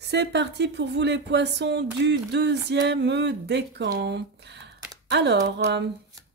C'est parti pour vous les poissons du deuxième décan. Alors,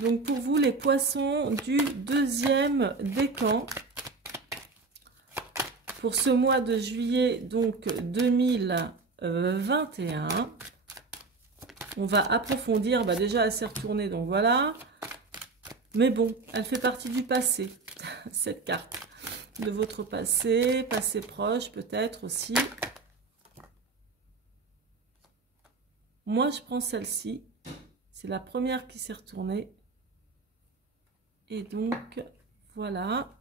donc pour vous les poissons du deuxième décan, pour ce mois de juillet donc 2021, on va approfondir, déjà elle s'est retournée donc voilà, mais bon, elle fait partie du passé, cette carte, de votre passé, passé proche peut-être aussi. Moi, je prends celle-ci. C'est la première qui s'est retournée. Et donc, voilà.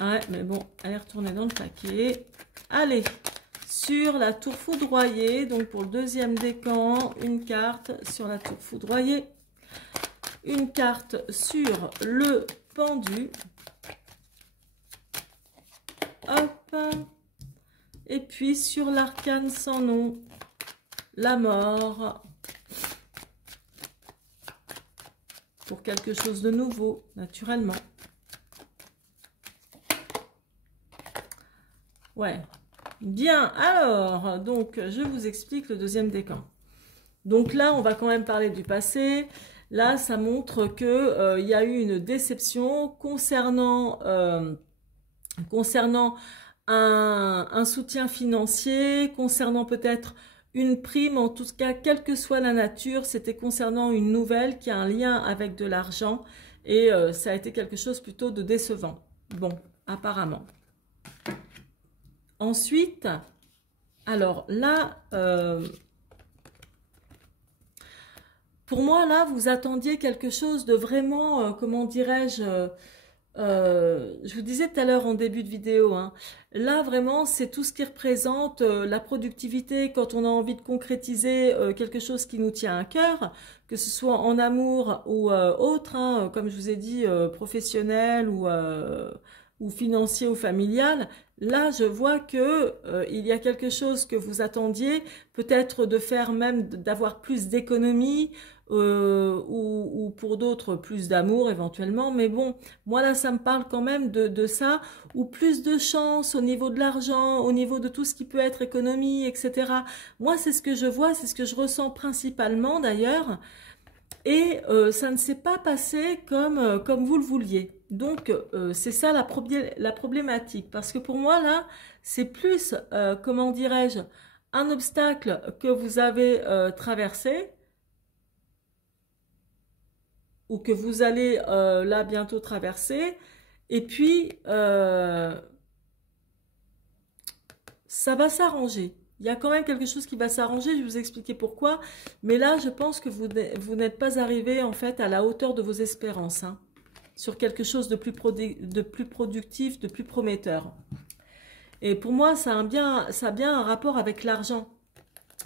Ouais, mais bon, elle est retournée dans le paquet. Allez, sur la tour foudroyée, donc pour le deuxième décan, une carte sur la tour foudroyée. Une carte sur le pendu. Hop. Et puis sur l'arcane sans nom, la mort. Pour quelque chose de nouveau, naturellement. Ouais. Bien, alors, donc, je vous explique le deuxième décan. Donc là, on va quand même parler du passé. Là, ça montre que y a eu une déception concernant un soutien financier, concernant peut-être une prime, en tout cas, quelle que soit la nature, c'était concernant une nouvelle qui a un lien avec de l'argent et ça a été quelque chose plutôt de décevant. Bon, apparemment. Ensuite, alors là, pour moi, là, vous attendiez quelque chose de vraiment, comment dirais-je, je vous disais tout à l'heure en début de vidéo, hein, là vraiment c'est tout ce qui représente la productivité quand on a envie de concrétiser quelque chose qui nous tient à cœur, que ce soit en amour ou autre, hein, comme je vous ai dit, professionnel ou financier ou familial. Là je vois que il y a quelque chose que vous attendiez, peut-être de faire même, d'avoir plus d'économies, ou pour d'autres plus d'amour éventuellement, mais bon, moi là ça me parle quand même de ça, ou plus de chance au niveau de l'argent, au niveau de tout ce qui peut être économie, etc. Moi c'est ce que je vois, c'est ce que je ressens principalement d'ailleurs, et ça ne s'est pas passé comme vous le vouliez. Donc c'est ça la problématique, parce que pour moi là c'est plus, comment dirais-je, un obstacle que vous avez traversé, ou que vous allez là bientôt traverser, et puis ça va s'arranger. Il y a quand même quelque chose qui va s'arranger, je vais vous expliquer pourquoi, mais là je pense que vous n'êtes pas arrivé en fait à la hauteur de vos espérances, hein, sur quelque chose de plus productif, de plus prometteur. Et pour moi ça a bien un rapport avec l'argent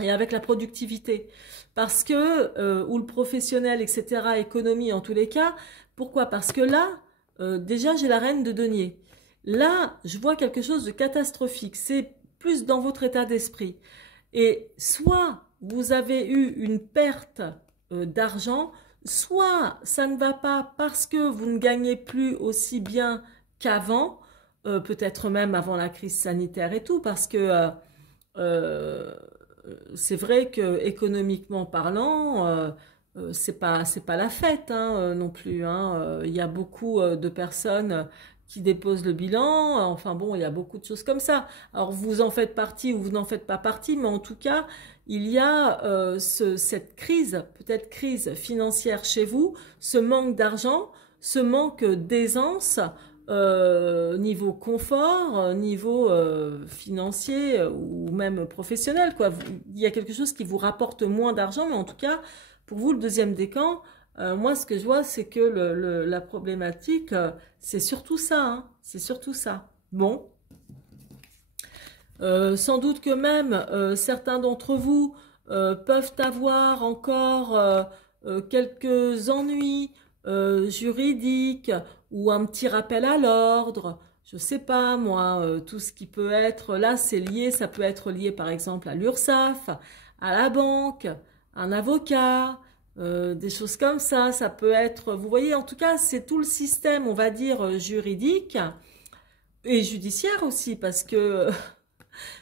et avec la productivité, parce que, ou le professionnel, etc., économie en tous les cas. Pourquoi? Parce que là, déjà j'ai la reine de denier. Là, je vois quelque chose de catastrophique, c'est plus dans votre état d'esprit. Et soit vous avez eu une perte d'argent, soit ça ne va pas parce que vous ne gagnez plus aussi bien qu'avant, peut-être même avant la crise sanitaire et tout, parce que c'est vrai que économiquement parlant, c'est pas la fête, hein, non plus, hein. Il y a beaucoup de personnes qui déposent le bilan. Enfin bon, il y a beaucoup de choses comme ça. Alors vous en faites partie ou vous n'en faites pas partie, mais en tout cas, il y a cette crise, peut-être crise financière chez vous, ce manque d'argent, ce manque d'aisance, niveau confort, niveau financier ou même professionnel, quoi. Il y a quelque chose qui vous rapporte moins d'argent, mais en tout cas, pour vous, le deuxième décan, moi, ce que je vois, c'est que la problématique, c'est surtout ça, hein, c'est surtout ça. Bon, sans doute que même certains d'entre vous peuvent avoir encore quelques ennuis juridiques, ou un petit rappel à l'ordre, je sais pas moi, tout ce qui peut être là, c'est lié, ça peut être lié par exemple à l'URSSAF, à la banque, un avocat, des choses comme ça peut être, vous voyez, en tout cas, c'est tout le système, on va dire, juridique et judiciaire aussi, parce que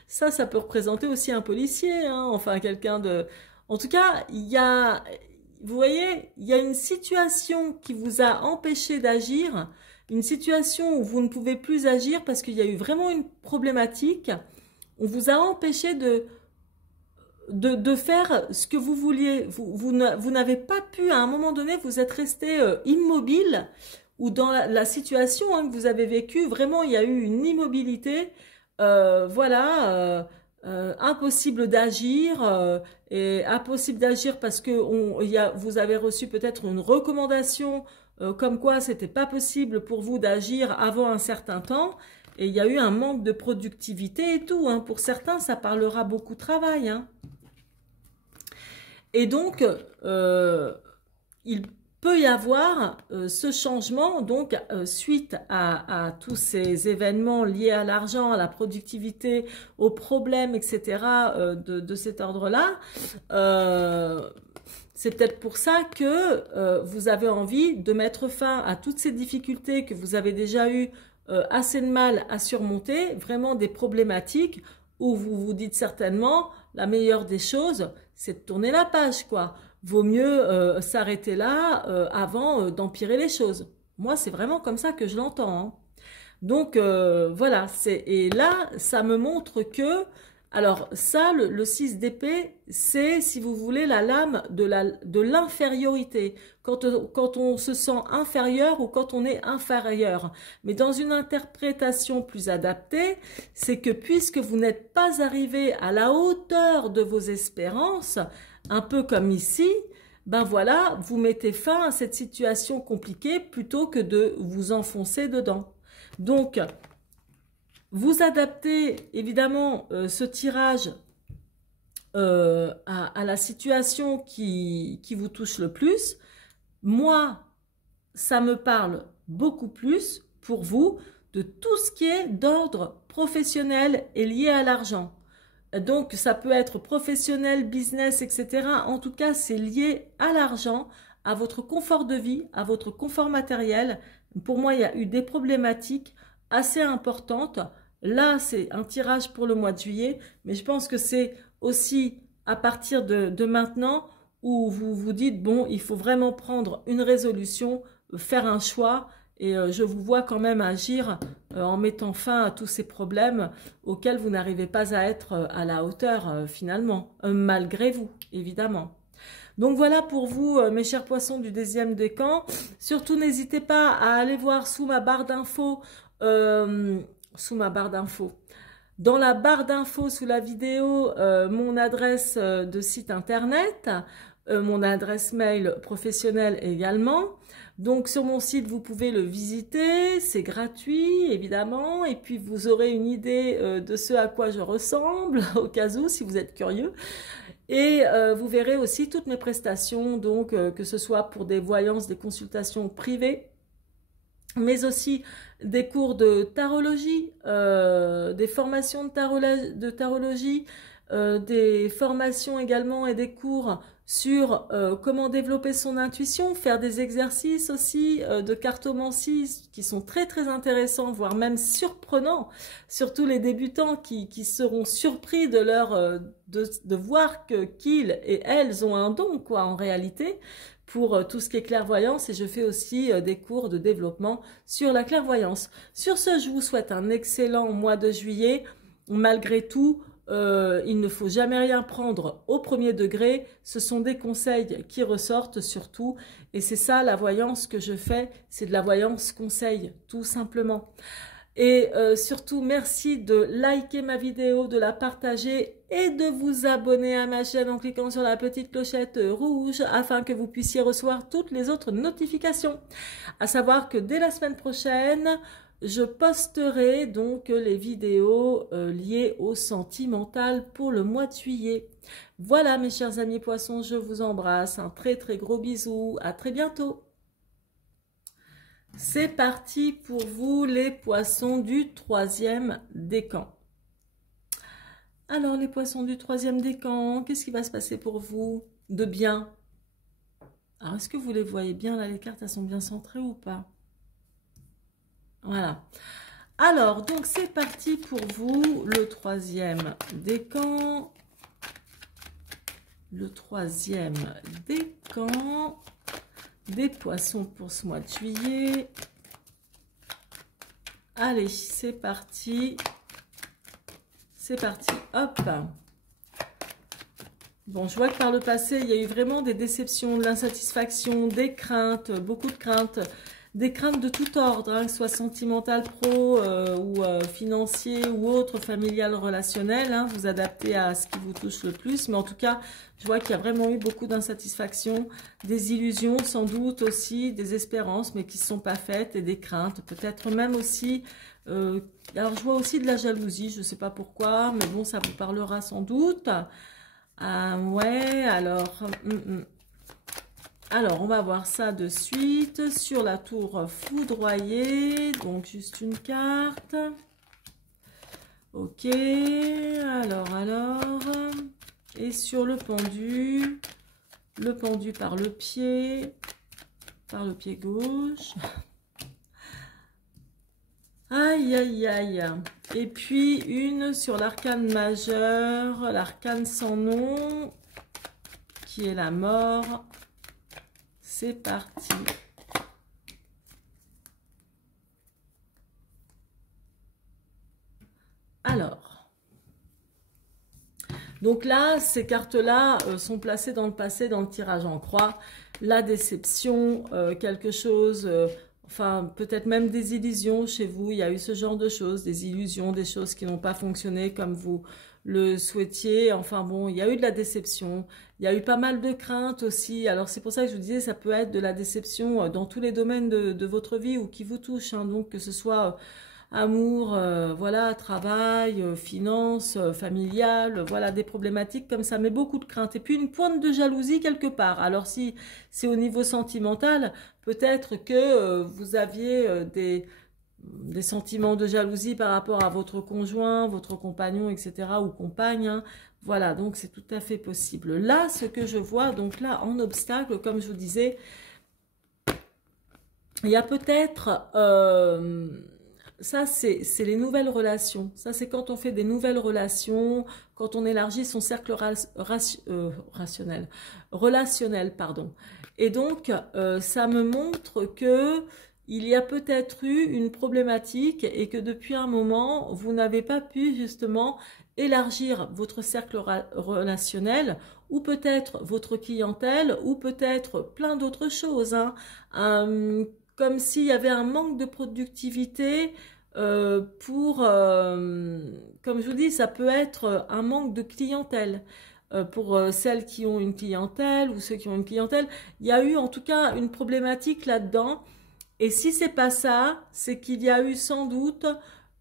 ça peut représenter aussi un policier, hein, enfin quelqu'un de... En tout cas, vous voyez, il y a une situation qui vous a empêché d'agir, une situation où vous ne pouvez plus agir parce qu'il y a eu vraiment une problématique, on vous a empêché de faire ce que vous vouliez. Vous n'avez pas pu, à un moment donné, vous êtes resté immobile, ou dans la situation hein, que vous avez vécue, vraiment, il y a eu une immobilité, voilà, impossible d'agir, et impossible d'agir parce que vous avez reçu peut-être une recommandation comme quoi c'était pas possible pour vous d'agir avant un certain temps, et il y a eu un manque de productivité et tout, hein. Pour certains, ça parlera beaucoup de travail, hein. Et donc, il peut y avoir ce changement, donc suite à tous ces événements liés à l'argent, à la productivité, aux problèmes, etc. De cet ordre-là. C'est peut-être pour ça que vous avez envie de mettre fin à toutes ces difficultés que vous avez déjà eu assez de mal à surmonter, vraiment des problématiques où vous vous dites certainement la meilleure des choses, c'est de tourner la page, quoi. Vaut mieux s'arrêter là avant d'empirer les choses. Moi, c'est vraiment comme ça que je l'entends, hein. Donc, voilà. Et là, ça me montre que... Alors, ça, le 6 d'épée, c'est, si vous voulez, la lame de l'infériorité. Quand on se sent inférieur ou quand on est inférieur. Mais dans une interprétation plus adaptée, c'est que puisque vous n'êtes pas arrivé à la hauteur de vos espérances, un peu comme ici, ben voilà, vous mettez fin à cette situation compliquée plutôt que de vous enfoncer dedans. Donc, vous adaptez évidemment ce tirage à la situation qui vous touche le plus. Moi, ça me parle beaucoup plus pour vous de tout ce qui est d'ordre professionnel et lié à l'argent. Donc, ça peut être professionnel, business, etc. En tout cas, c'est lié à l'argent, à votre confort de vie, à votre confort matériel. Pour moi, il y a eu des problématiques assez importantes. Là, c'est un tirage pour le mois de juillet, mais je pense que c'est aussi à partir de maintenant où vous vous dites, bon, il faut vraiment prendre une résolution, faire un choix, et je vous vois quand même agir en mettant fin à tous ces problèmes auxquels vous n'arrivez pas à être à la hauteur finalement, malgré vous, évidemment. Donc voilà pour vous, mes chers poissons du 10e décan. Surtout, n'hésitez pas à aller voir sous ma barre d'infos, dans la barre d'infos sous la vidéo, mon adresse de site internet, mon adresse mail professionnelle également. Donc sur mon site, vous pouvez le visiter, c'est gratuit évidemment, et puis vous aurez une idée de ce à quoi je ressemble, au cas où, si vous êtes curieux. Et vous verrez aussi toutes mes prestations, donc que ce soit pour des voyances, des consultations privées, mais aussi des cours de tarologie, des formations de tarologie, des formations également et des cours sur comment développer son intuition, faire des exercices aussi de cartomancie qui sont très très intéressants, voire même surprenants, surtout les débutants qui seront surpris de voir qu'ils et elles ont un don, quoi, en réalité, pour tout ce qui est clairvoyance, et je fais aussi des cours de développement sur la clairvoyance. Sur ce, je vous souhaite un excellent mois de juillet. Malgré tout, il ne faut jamais rien prendre au premier degré. Ce sont des conseils qui ressortent surtout, et c'est ça la voyance que je fais, c'est de la voyance conseil, tout simplement. Et surtout, merci de liker ma vidéo, de la partager et de vous abonner à ma chaîne en cliquant sur la petite clochette rouge afin que vous puissiez recevoir toutes les autres notifications. À savoir que dès la semaine prochaine, je posterai donc les vidéos liées au sentimental pour le mois de juillet. Voilà mes chers amis poissons, je vous embrasse. Un très très gros bisou. À très bientôt. C'est parti pour vous les poissons du 3e décan. Alors les poissons du 3e décan, qu'est-ce qui va se passer pour vous de bien? Alors, est-ce que vous les voyez bien là? Les cartes, elles sont bien centrées ou pas? Voilà. Alors, donc, c'est parti pour vous. Le troisième décan. Le troisième décan. Des poissons pour ce mois de juillet. Allez, c'est parti. C'est parti. Hop. Bon, je vois que par le passé, il y a eu vraiment des déceptions, de l'insatisfaction, des craintes, beaucoup de craintes, des craintes de tout ordre, hein, que ce soit sentimental, pro ou financier ou autre, familial, relationnel. Hein, vous adaptez à ce qui vous touche le plus. Mais en tout cas, je vois qu'il y a vraiment eu beaucoup d'insatisfaction, des illusions sans doute aussi, des espérances, mais qui ne sont pas faites, et des craintes. Peut-être même aussi... alors, je vois aussi de la jalousie, je ne sais pas pourquoi, mais bon, ça vous parlera sans doute. Ah ouais, alors, on va voir ça de suite sur la tour foudroyée. Donc, juste une carte. Ok, alors. Et sur le pendu par le pied gauche. Aïe, aïe, aïe. Et puis une sur l'arcane majeur, l'arcane sans nom, qui est la mort. C'est parti. Alors. Donc là, ces cartes-là sont placées dans le passé, dans le tirage en croix. La déception, quelque chose... enfin, peut-être même des illusions chez vous. Il y a eu ce genre de choses, des illusions, des choses qui n'ont pas fonctionné comme vous le souhaitiez. Enfin bon, il y a eu de la déception. Il y a eu pas mal de craintes aussi. Alors c'est pour ça que je vous disais, ça peut être de la déception dans tous les domaines de votre vie ou qui vous touche. Hein. Donc que ce soit amour, voilà, travail, finances, familial, voilà, des problématiques comme ça. Mais beaucoup de craintes. Et puis une pointe de jalousie quelque part. Alors si c'est au niveau sentimental... Peut-être que vous aviez des sentiments de jalousie par rapport à votre conjoint, votre compagnon, etc. ou compagne. Hein. Voilà, donc c'est tout à fait possible. Là, ce que je vois, donc là, en obstacle, comme je vous disais, il y a peut-être... ça, c'est les nouvelles relations. Ça, c'est quand on fait des nouvelles relations, quand on élargit son cercle relationnel, pardon. Et donc, ça me montre que il y a peut-être eu une problématique et que depuis un moment, vous n'avez pas pu justement élargir votre cercle relationnel ou peut-être votre clientèle ou peut-être plein d'autres choses. Hein. Comme s'il y avait un manque de productivité comme je vous dis, ça peut être un manque de clientèle. Pour celles qui ont une clientèle ou ceux qui ont une clientèle, il y a eu en tout cas une problématique là-dedans. Et si c'est pas ça, c'est qu'il y a eu sans doute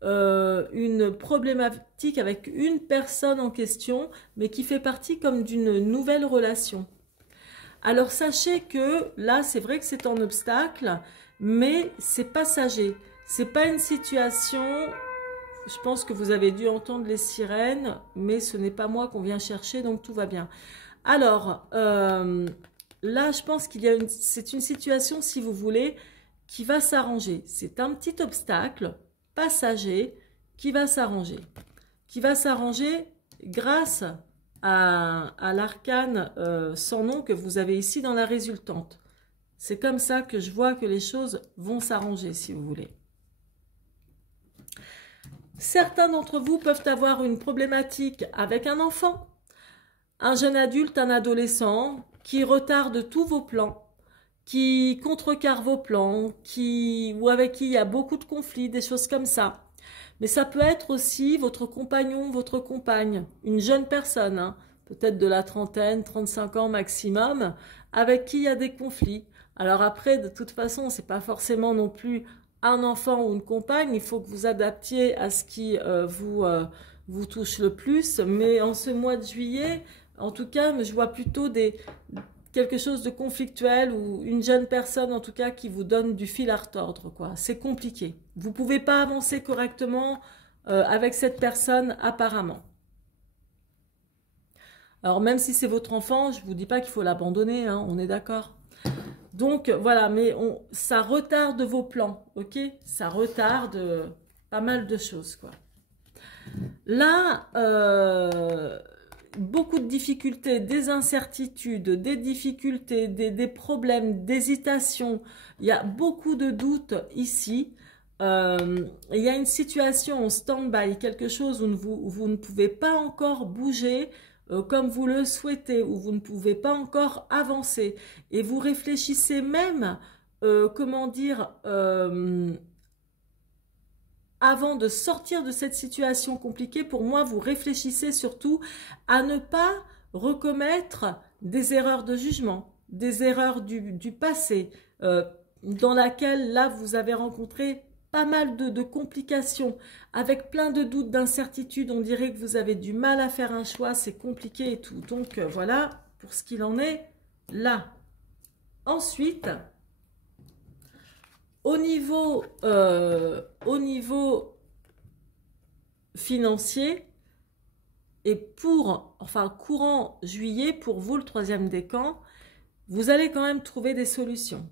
une problématique avec une personne en question, mais qui fait partie comme d'une nouvelle relation. Alors sachez que là, c'est vrai que c'est en obstacle, mais c'est passager. C'est pas une situation... Je pense que vous avez dû entendre les sirènes, mais ce n'est pas moi qu'on vient chercher, donc tout va bien. Alors, là, je pense c'est une situation, si vous voulez, qui va s'arranger. C'est un petit obstacle passager qui va s'arranger. Qui va s'arranger grâce à l'arcane sans nom que vous avez ici dans la résultante. C'est comme ça que je vois que les choses vont s'arranger, si vous voulez. Certains d'entre vous peuvent avoir une problématique avec un enfant, un jeune adulte, un adolescent qui retarde tous vos plans, qui contrecarre vos plans, ou avec qui il y a beaucoup de conflits, des choses comme ça. Mais ça peut être aussi votre compagnon, votre compagne, une jeune personne, hein, peut-être de la trentaine, 35 ans maximum, avec qui il y a des conflits. Alors après, de toute façon, c'est pas forcément non plus un enfant ou une compagne, il faut que vous adaptiez à ce qui vous touche le plus. Mais en ce mois de juillet, en tout cas, je vois plutôt quelque chose de conflictuel ou une jeune personne en tout cas qui vous donne du fil à retordre, quoi. C'est compliqué. Vous ne pouvez pas avancer correctement avec cette personne apparemment. Alors même si c'est votre enfant, je ne vous dis pas qu'il faut l'abandonner, hein, on est d'accord. Donc voilà, mais ça retarde vos plans, ok? Ça retarde pas mal de choses, quoi. Là, beaucoup de difficultés, des incertitudes, des difficultés, des problèmes, d'hésitation. Il y a beaucoup de doutes ici. Il y a une situation en stand-by, quelque chose où vous ne pouvez pas encore bouger comme vous le souhaitez, où vous ne pouvez pas encore avancer. Et vous réfléchissez même, comment dire, avant de sortir de cette situation compliquée, pour moi, vous réfléchissez surtout à ne pas recommettre des erreurs de jugement, des erreurs du passé, dans laquelle, là, vous avez rencontré pas mal de complications, avec plein de doutes, d'incertitudes. On dirait que vous avez du mal à faire un choix, c'est compliqué et tout. Donc, voilà pour ce qu'il en est là. Ensuite, au niveau financier, et courant juillet, pour vous, le troisième décan, vous allez quand même trouver des solutions.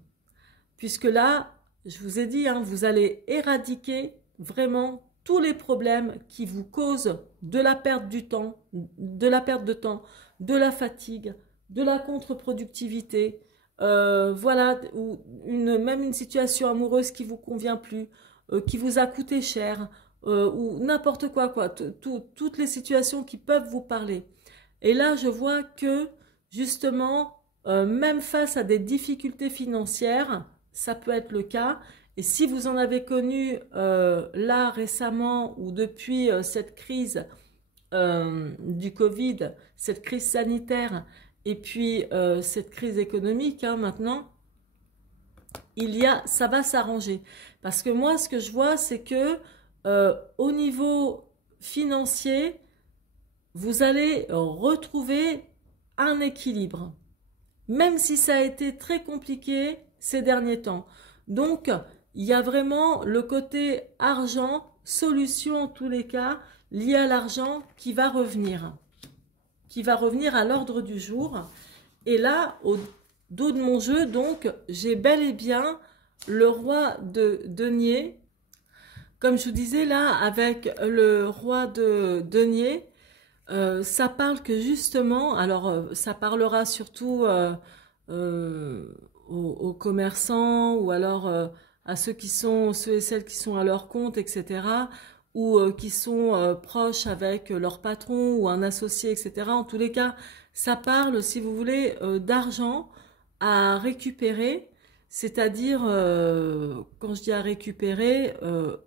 Puisque là, je vous ai dit, hein, vous allez éradiquer vraiment tous les problèmes qui vous causent de la perte du temps, de la perte de temps, de la fatigue, de la contre-productivité, voilà, ou même une situation amoureuse qui vous convient plus, qui vous a coûté cher, ou n'importe quoi, toutes les situations qui peuvent vous parler. Et là, je vois que, justement, même face à des difficultés financières, ça peut être le cas. Et si vous en avez connu là récemment ou depuis cette crise du Covid, cette crise sanitaire et puis cette crise économique, hein, maintenant, ça va s'arranger. Parce que moi, ce que je vois, c'est que au niveau financier, vous allez retrouver un équilibre. Même si ça a été très compliqué ces derniers temps. Donc, il y a vraiment le côté argent, solution en tous les cas, lié à l'argent qui va revenir à l'ordre du jour. Et là, au dos de mon jeu, donc, j'ai bel et bien le roi de denier. Comme je vous disais là, avec le roi de denier, ça parle que justement, alors ça parlera surtout aux commerçants ou alors à ceux et celles qui sont à leur compte, etc. ou qui sont proches avec leur patron ou un associé, etc. En tous les cas, ça parle, si vous voulez, d'argent à récupérer, c'est-à-dire, quand je dis à récupérer,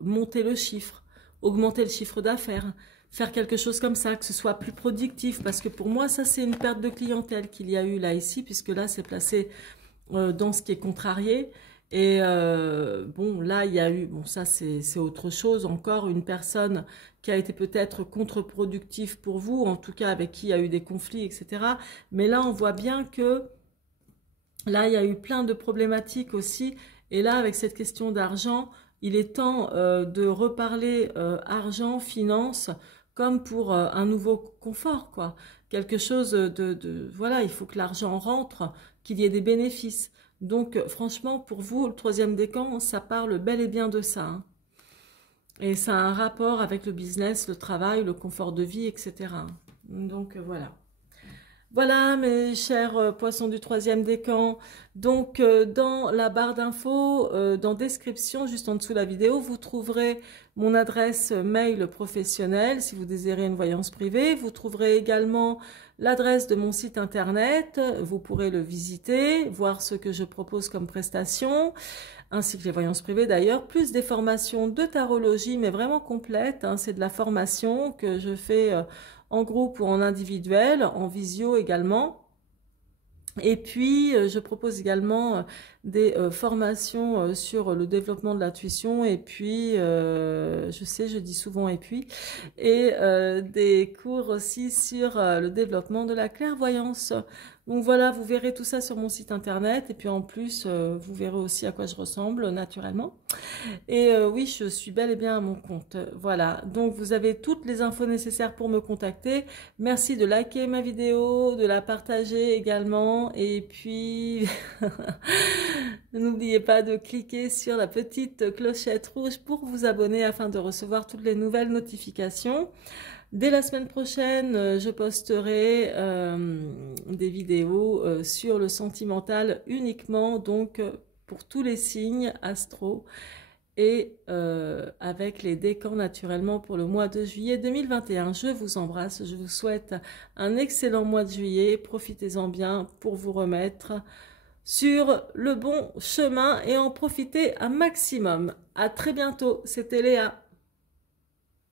monter le chiffre, augmenter le chiffre d'affaires, faire quelque chose comme ça, que ce soit plus productif, parce que pour moi, ça c'est une perte de clientèle qu'il y a eu là ici, puisque là c'est placé dans ce qui est contrarié. Et bon, là il y a eu, bon ça c'est autre chose, encore une personne qui a été peut-être contre-productive pour vous, en tout cas avec qui il y a eu des conflits, etc. Mais là on voit bien que là il y a eu plein de problématiques aussi, et là avec cette question d'argent, il est temps de reparler argent, finance, comme pour un nouveau confort, quoi. Quelque chose voilà, il faut que l'argent rentre, qu'il y ait des bénéfices. Donc, franchement, pour vous, le troisième décan, ça parle bel et bien de ça, hein. Et ça a un rapport avec le business, le travail, le confort de vie, etc. Donc, voilà. Voilà mes chers poissons du troisième décan. Donc dans la barre d'infos, dans description, juste en dessous de la vidéo, vous trouverez mon adresse mail professionnelle si vous désirez une voyance privée. Vous trouverez également l'adresse de mon site internet. Vous pourrez le visiter, voir ce que je propose comme prestation, ainsi que les voyances privées d'ailleurs, plus des formations de tarologie, mais vraiment complètes, hein. C'est de la formation que je fais en groupe ou en individuel, en visio également. Et puis, je propose également des formations sur le développement de l'intuition, et puis, je sais, je dis souvent et puis, et des cours aussi sur le développement de la clairvoyance. Donc voilà, vous verrez tout ça sur mon site internet. Et puis en plus, vous verrez aussi à quoi je ressemble naturellement. Et oui, je suis bel et bien à mon compte. Voilà, donc vous avez toutes les infos nécessaires pour me contacter. Merci de liker ma vidéo, de la partager également. Et puis, n'oubliez pas de cliquer sur la petite clochette rouge pour vous abonner afin de recevoir toutes les nouvelles notifications. Dès la semaine prochaine, je posterai des vidéos sur le sentimental uniquement, donc pour tous les signes astro et avec les décans naturellement pour le mois de juillet 2021. Je vous embrasse, je vous souhaite un excellent mois de juillet. Profitez-en bien pour vous remettre sur le bon chemin et en profiter un maximum. À très bientôt, c'était Léa.